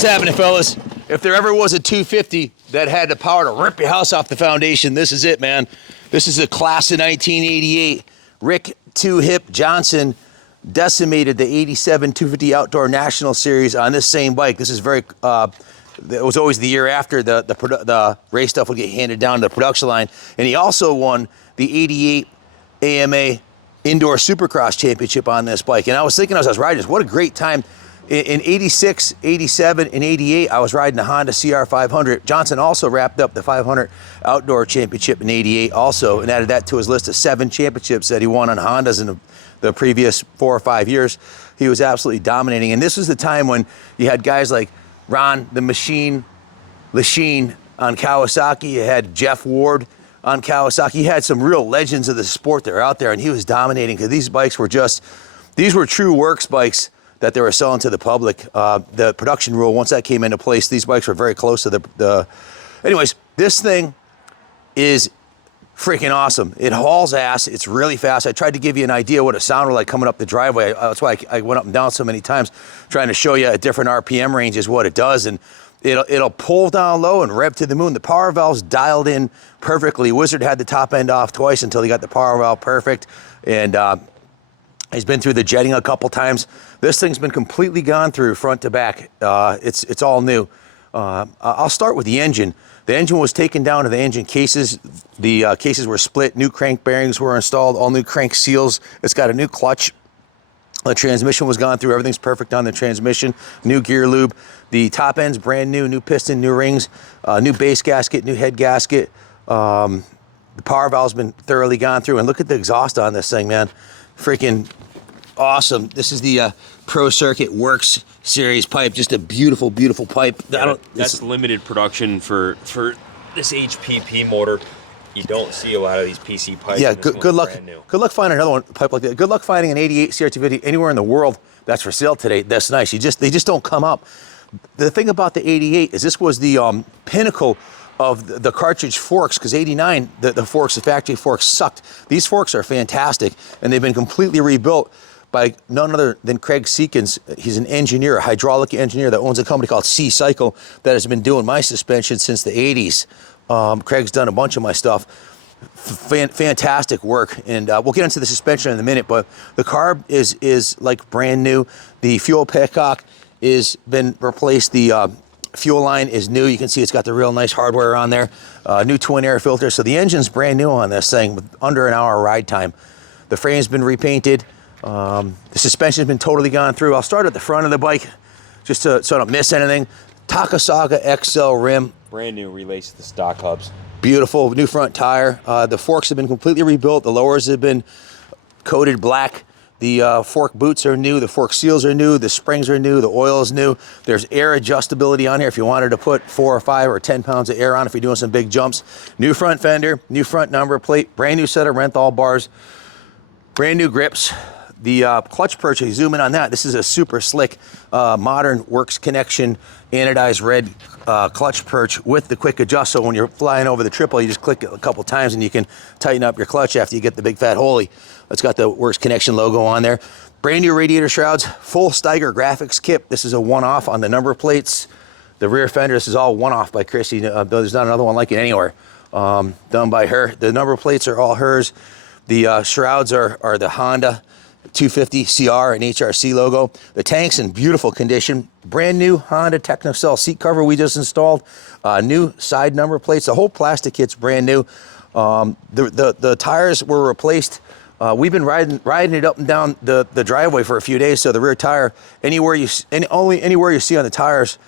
What's happening, fellas? If there ever was a 250 that had the power to rip your house off the foundation, this is it, man. This is a class of 1988. Rick Two Hip Johnson decimated the 87 250 Outdoor National Series on this same bike. This is very, it was always the year after the race stuff would get handed down to the production line. And he also won the 88 AMA Indoor Supercross Championship on this bike. And I was thinking as I was riding this, what a great time. In 86, 87, and 88, I was riding the Honda CR500. Johnson also wrapped up the 500 Outdoor Championship in 88 also, and added that to his list of 7 championships that he won on Hondas in the previous 4 or 5 years. He was absolutely dominating. And this was the time when you had guys like Ron the Machine Lachine on Kawasaki. You had Jeff Ward on Kawasaki. You had some real legends of the sport that were out there, and he was dominating because these bikes were these were true works bikes that they were selling to the public. The production rule, once that came into place, these bikes were very close to anyways, this thing is freaking awesome. It hauls ass, it's really fast. I tried to give you an idea what it sounded like coming up the driveway. That's why I went up and down so many times, trying to show you a different RPM range is what it does. And it'll pull down low and rev to the moon. The power valve's dialed in perfectly. Wizard had the top end off twice until he got the power valve perfect. And he's been through the jetting a couple times. This thing's been completely gone through front to back. It's all new. I'll start with the engine. The engine was taken down to the engine cases. The cases were split. New crank bearings were installed. All new crank seals. It's got a new clutch. The transmission was gone through. Everything's perfect on the transmission. New gear lube. The top end's brand new. New piston, new rings, new base gasket, new head gasket. The power valve's been thoroughly gone through. And look at the exhaust on this thing, man. Freaking awesome. This is the Pro Circuit Works Series pipe. Just a beautiful, beautiful pipe. Yeah, that's limited production for this HPP motor. You don't see a lot of these PC pipes. Yeah, good luck. Good luck finding another pipe like that. Good luck finding an 88 CR250 anywhere in the world that's for sale today. That's nice. They just don't come up. The thing about the 88 is this was the pinnacle of the cartridge forks, because 89, the forks, the factory forks sucked. These forks are fantastic, and they've been completely rebuilt by none other than Craig Seekins. He's an engineer, a hydraulic engineer that owns a company called C-Cycle that has been doing my suspension since the 80s. Craig's done a bunch of my stuff. Fantastic work, and we'll get into the suspension in a minute, but the carb is like brand new. The fuel petcock is been replaced. The fuel line is new. You can see it's got the real nice hardware on there. New twin air filter. So the engine's brand new on this thing with under an hour ride time. The frame's been repainted. The suspension's been totally gone through. I'll start at the front of the bike just so I don't miss anything. Takasaga XL rim. Brand new, relaced to the stock hubs. Beautiful new front tire. The forks have been completely rebuilt. The lowers have been coated black. The fork boots are new, the fork seals are new, the springs are new, the oil is new. There's air adjustability on here if you wanted to put 4 or 5 or 10 pounds of air on if you're doing some big jumps. New front fender, new front number plate, brand new set of Renthal bars, brand new grips. The clutch perch, you zoom in on that, this is a super slick modern Works Connection anodized red clutch perch with the quick adjust. So when you're flying over the triple, you just click it a couple times and you can tighten up your clutch after you get the big fat holy. It's got the Works Connection logo on there. Brand new radiator shrouds, full Steiger graphics kit. This is a one-off on the number plates. The rear fender, this is all one-off by Chrissy. There's not another one like it anywhere. Done by her. The number plates are all hers. The shrouds are the Honda 250 CR and HRC logo. The tank's in beautiful condition. Brand new Honda Technocell seat cover we just installed. New side number plates. The whole plastic kit's brand new. The tires were replaced. We've been riding it up and down the driveway for a few days, so the rear tire, anywhere you see on the tires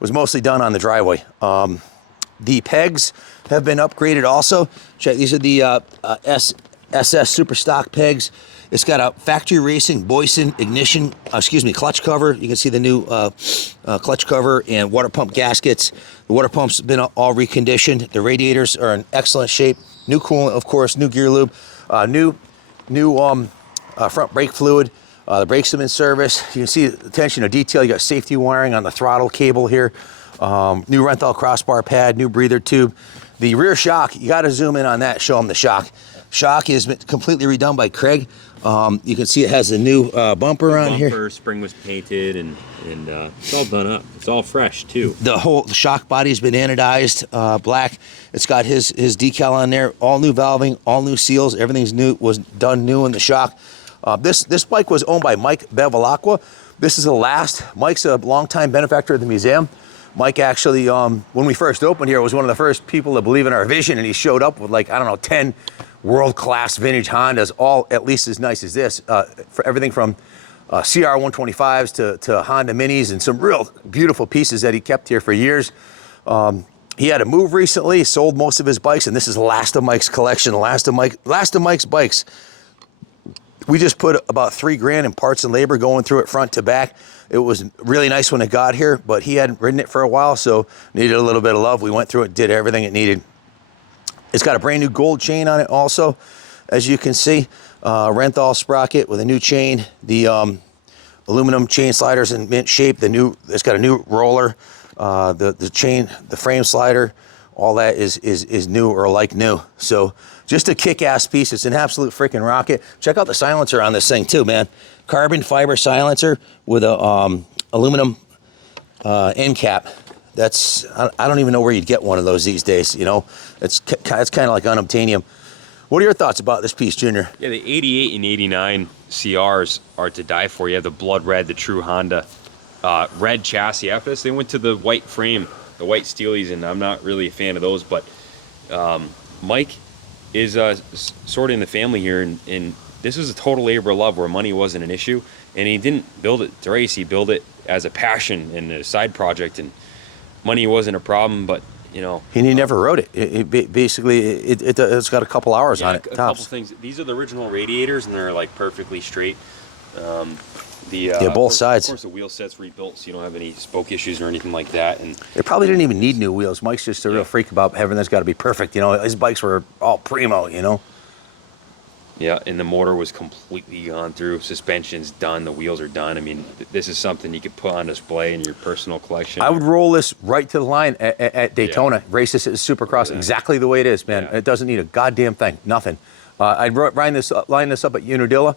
was mostly done on the driveway. The pegs have been upgraded also. Check, these are the SS Super Stock pegs. It's got a factory racing Boyson ignition, clutch cover. You can see the new clutch cover and water pump gaskets. The water pump's been all reconditioned. The radiators are in excellent shape. New coolant, of course, new gear lube, new front brake fluid. The brakes have been serviced. You can see the attention to detail. You got safety wiring on the throttle cable here. New Renthal crossbar pad, new breather tube. The rear shock, you got to zoom in on that, show them the shock. Shock is completely redone by Craig. You can see it has a new bumper on here. Spring was painted, and it's all done up. It's all fresh too. The whole shock body's been anodized black. It's got his decal on there. All new valving, all new seals. Everything's new. Was done new in the shock. This bike was owned by Mike Bevilacqua. This is the last. Mike's a longtime benefactor of the museum. Mike actually, when we first opened here, was one of the first people to believe in our vision, and he showed up with, like, I don't know, 10 world-class vintage Hondas, all at least as nice as this, for everything from CR125s to Honda Minis, and some real beautiful pieces that he kept here for years. He had a move recently, sold most of his bikes, and this is the last of Mike's collection, last of Mike's bikes. We just put about $3 grand in parts and labor going through it front to back. It was really nice when it got here, but he hadn't ridden it for a while, so needed a little bit of love. We went through it, did everything it needed. It's got a brand new gold chain on it also, as you can see. Renthal sprocket with a new chain. The aluminum chain sliders in mint shape. It's got a new roller. The chain, the frame slider, all that is new or like new. So just a kick-ass piece. It's an absolute freaking rocket. Check out the silencer on this thing too, man. Carbon fiber silencer with a aluminum end cap. That's, I don't even know where you'd get one of those these days, you know. It's kind of like unobtainium. What are your thoughts about this piece, Junior? Yeah, the 88 and 89 CRs are to die for. You have the blood red, the true Honda red chassis. After this, they went to the white frame, the white steelies, and I'm not really a fan of those, but Mike is sort of in the family here, and this was a total labor of love where money wasn't an issue, and he didn't build it to race. He built it as a passion and a side project, and money wasn't a problem, but you know. And he never rode it. It's got a couple hours on it. A couple things. These are the original radiators, and they're like perfectly straight. Both sides. Of course, the wheel set's rebuilt, so you don't have any spoke issues or anything like that. And it probably didn't even need new wheels. Mike's just a real freak about having this got to be perfect. You know, his bikes were all primo. You know. Yeah, and the motor was completely gone through. Suspension's done. The wheels are done. I mean, this is something you could put on display in your personal collection. I would roll this right to the line at Daytona. Yeah. Race this at Supercross exactly the way it is, man. Yeah. It doesn't need a goddamn thing. Nothing. I'd line this up at Unadilla.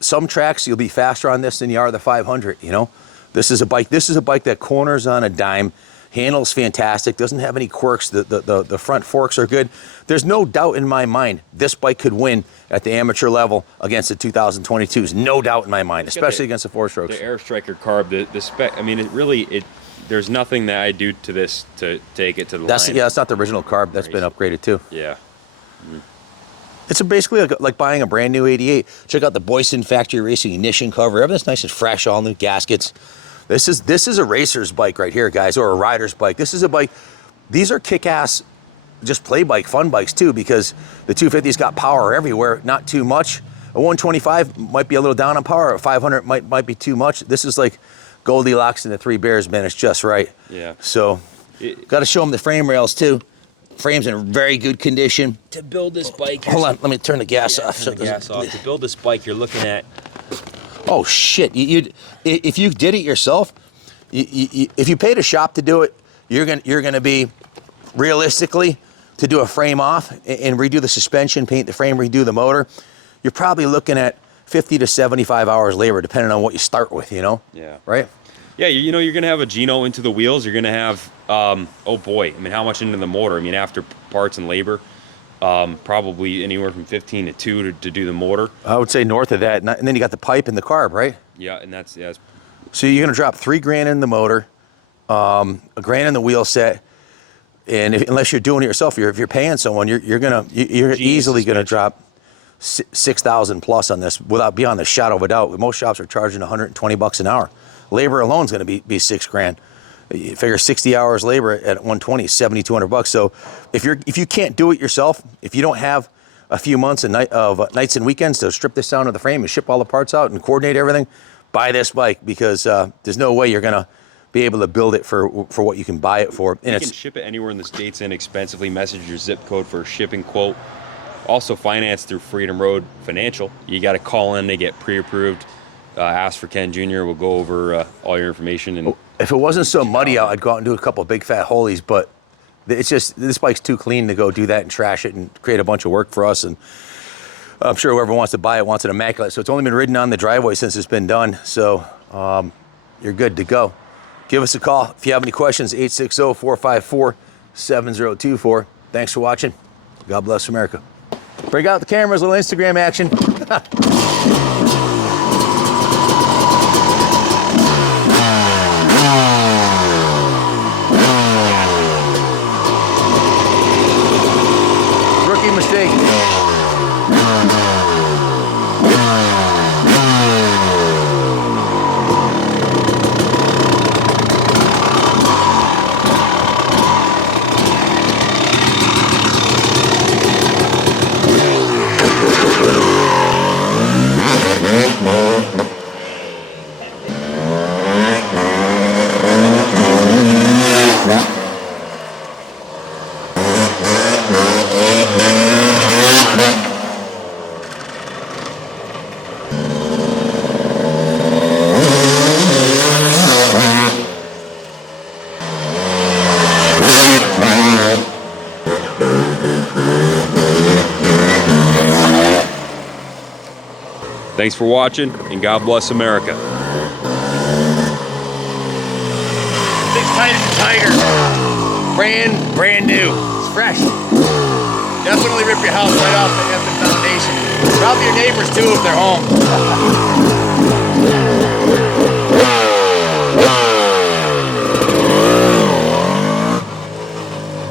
Some tracks you'll be faster on this than you are the 500. You know, this is a bike that corners on a dime. Handles fantastic, doesn't have any quirks. The front forks are good. There's no doubt in my mind this bike could win at the amateur level against the 2022s. No doubt in my mind, especially against the 4-strokes. The Air Striker carb, the spec. I mean, there's nothing that I do to this to take it to the line. Yeah, that's not the original carb. That's been upgraded too. Yeah. It's basically like buying a brand new 88. Check out the Boyson Factory Racing ignition cover. Everything's nice and fresh, all new gaskets. This is a racer's bike right here, guys, or a rider's bike. This is a bike. These are kick-ass, just play bike, fun bikes too, because the 250's got power everywhere, not too much. A 125 might be a little down on power. A 500 might be too much. This is like Goldilocks and the Three Bears, man. It's just right. Yeah. So, got to show them the frame rails too. Frame's in very good condition. To build this bike, hold on, let me turn the gas off. Turn the gas off. To build this bike, you're looking at. Oh shit! If you did it yourself, if you paid a shop to do it, you're gonna be realistically to do a frame off and redo the suspension, paint the frame, redo the motor. You're probably looking at 50 to 75 hours labor, depending on what you start with. You know. Yeah. Right. Yeah, you know, you're gonna have a Geno into the wheels. You're gonna have, oh boy, I mean, how much into the motor? I mean, after parts and labor. Probably anywhere from 15 to 2 to do the motor. I would say north of that, and then you got the pipe and the carb, right? Yeah, and that's So you're gonna drop $3 grand in the motor, $1 grand in the wheel set, and unless you're doing it yourself, if you're paying someone, you're easily gonna drop $6,000 plus on this without beyond the shadow of a doubt. Most shops are charging $120 an hour. Labor alone is gonna be $6 grand. You figure 60 hours labor at 120 is $7,200. So if you can't do it yourself, if you don't have a few months of nights and weekends to strip this down to the frame and ship all the parts out and coordinate everything, buy this bike, because there's no way you're gonna be able to build it for what you can buy it for. And you can ship it anywhere in the States inexpensively. Message your zip code for a shipping quote. Also financed through Freedom Road Financial. You got to call in to get pre-approved. Ask for Ken Jr. We'll go over all your information. And if it wasn't so muddy out, I'd go out and do a couple of big fat holies, but It's just, this bike's too clean to go do that and trash it and create a bunch of work for us. And I'm sure whoever wants to buy it wants it immaculate. So it's only been ridden on the driveway since it's been done. So you're good to go. Give us a call if you have any questions, 860-454-7024. Thanks for watching. God bless America. Break out the cameras, little Instagram action. Rookie mistake. Thanks for watching, and God bless America. Thing's tight as a tiger. Brand new. It's fresh. Definitely rip your house right off the foundation. Probably your neighbors too if they're home.